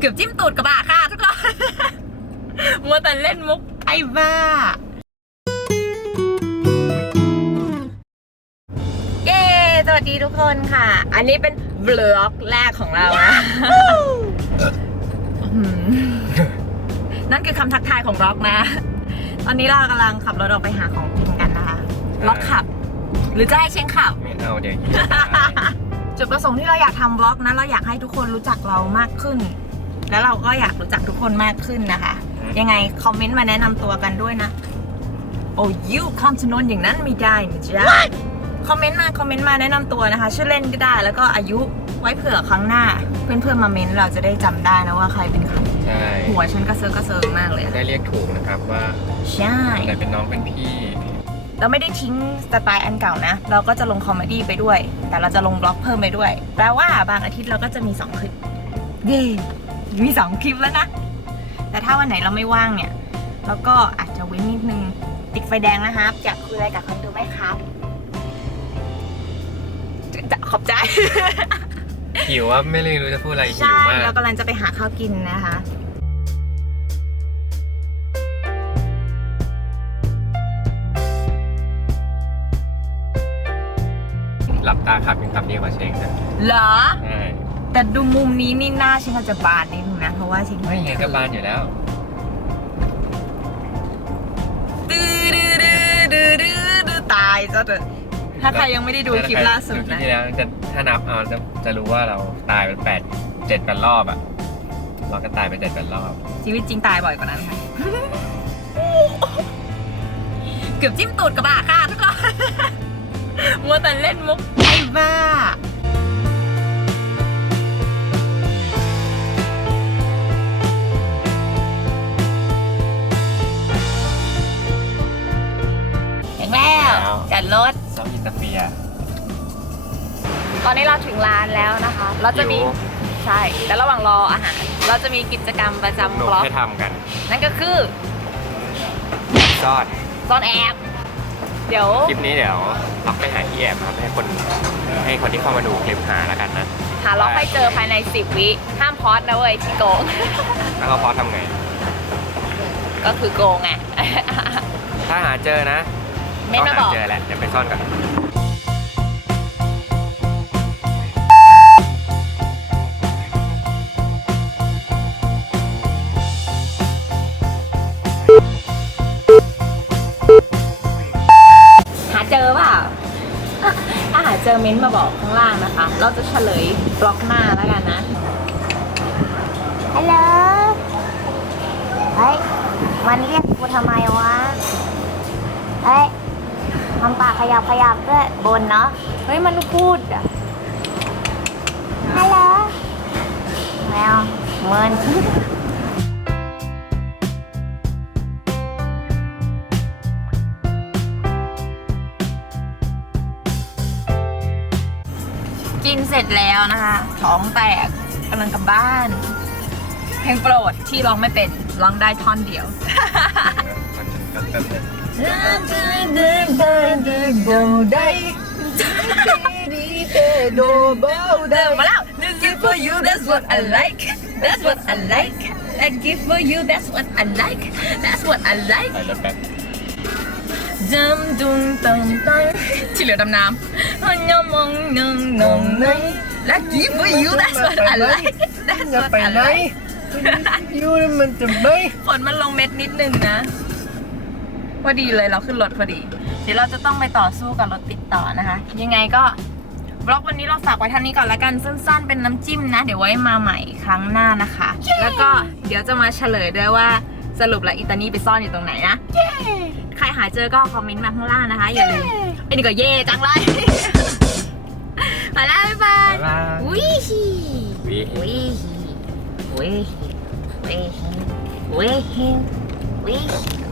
เกือบจิ้มตูดกระบะค่ะทุกคนมัวแต่เล่นมุกไอ้บ้า เย้ สวัสดีทุกคนค่ะ อันนี้เป็นบล็อกแรกของเรานะอืมนั่นคือคำทักทายของล็อกนะ ตอนนี้เรากำลังขับรถออกไปหาของกินกันนะคะล็อกขับ หรือจะให้เชงขับ ไม่เอาเดี๋ยวจุดประสงค์ที่เราอยากทำบล็อกนะเราอยากให้ทุกคนรู้จักเรามากขึ้น แล้วเราก็อยากรู้จักทุกคนมากขึ้นนะคะ ยังไงคอมเมนต์มาแนะนำตัวกันด้วยนะ โอ้ยูคำชะโนนอย่างนั้นไม่ได้นะจ๊ะคอมเมนต์มาคอมเมนต์มาแนะนำตัวนะคะ ชื่อเล่นก็ได้ แล้วก็อายุไว้เผื่อครั้งหน้า เพื่อนๆมาเม้นต์เราจะได้จำได้นะว่าใครเป็นใครใช่หัวฉันกระเซิร์กระเซิงมากเลยอะได้เรียกถูกนะครับว่าใช่ไหนเป็นน้องเป็นพี่เราไม่ได้ทิ้งสไตล์อันเก่านะ เราก็จะลงคอมเมดี้ไปด้วย แต่เราจะลงบล็อกเพิ่มไปด้วย แปลว่าบางอาทิตย์เราก็จะมี 2 คลิป เย้ มี2คลิปแล้วนะ แต่ถ้าวันไหนเราไม่ว่างเนี่ยเราก็อาจจะเว้นนิดนึง ติดไฟแดงนะครับอยากคุยอะไรกับคนดูไหมครับจะขอบใจ หิวว่าไม่รู้จะพูดอะไรหิวใช่มากเรากำลังจะไปหาข้าวกินนะคะ หลับตาขับยังขับดีกว่าเชงนะเหรอ ใช่ แต่ดูมุมนี้นี่หน้าฉันก็จะบานนิดนึงนะ เพราะว่าฉันไม่ไงก็บ้านอยู่แล้วดื้อดื้อดื้อดื้อดื้อดื้อตายซะเถอะถ้าใครยังไม่ได้ดูคลิปล่าสุดคลิปนะที่แล้วจะถ้านับเอาจะจะรู้ว่าเราตายไปแปดเจ็ดแปดรอบอะ เราก็ตายไปเจ็ดแปดรอบ ชีวิตจริงตายบ่อยกว่านั้นค่ะ เกือบจิ้มตูดกระบะค่ะทุกคนมัวแต่เล่นมุกไอ้บ้า รถซอฟอินเตอร์เฟียตอนนี้เราถึงร้านแล้วนะคะ เราจะมีหิวใช่แต่ระหว่างรออาหาร เราจะมีกิจกรรมประหจำนุบกล็อกให้ทำกัน นั่นก็คือซอดซ่อนแอบเดี๋ยวคลิปนี้เดี๋ยวล็อกไปหาที่แอบครับให้คนให้คนที่เข้ามาดูคลิปหาแล้วกันนะหาล็อกให้เจอภายใน 10 วิห้ามพอดนะเว้ยที่โกงแล้วก็พอทำไง ก็คือโกงไงถ้าหาเจอนะ ไม่มาบอกหาเจอแล้วเดี๋ยวไปซ่อนกันหาเจอเปล่าถ้าหาเจอเม้นต์มาบอกข้างล่างนะคะ เราจะเฉลยบล็อกหน้าแล้วกันนะ ฮัลโหล เฮ้ย มันเรียกกูทำไมวะ เฮ้ย ทำปากขยับขยับด้วยบนเนาะเฮ้ยมันพูดอะฮัลโหลแมวเมินกินเสร็จแล้วนะคะท้องแตกกำลังกลับบ้าน เพลงโปรดที่ร้องไม่เป็นร้องได้ท่อนเดียว มันก็เติมมาแล้ว Give for you that's what I like that's what I like I give for you that's what I like that's what I like ไปรถแป๊บดำดุงตังตังที่เหลือดำน้ำฮันยมองนงนงนงและ give for you that's what I like that's what I like ยูมันจะไม่ฝนมันลงเม็ดนิดนึงนะ พอดีเลยเราขึ้นรถพอดี เดี๋ยวเราจะต้องไปต่อสู้กับรถติดต่อนะคะ ยังไงก็บล็อกวันนี้เราฝากไว้เท่านี้ก่อนละกันสั้นๆ เป็นน้ำจิ้มนะ เดี๋ยวไว้มาใหม่ครั้งหน้านะคะ แล้วก็เดี๋ยวจะมาเฉลยด้วยว่าสรุปแล้วอิตานีไปซ่อนอยู่ตรงไหนนะใครหาเจอก็คอมเมนต์มาข้างล่างนะคะอย่าลืมไอ้นี่ก็เย่จังเลยไปแล้วบ๊ายบายบ๊ายบายวิฮีวิวิฮีวิฮีวิฮีวิฮีวิฮี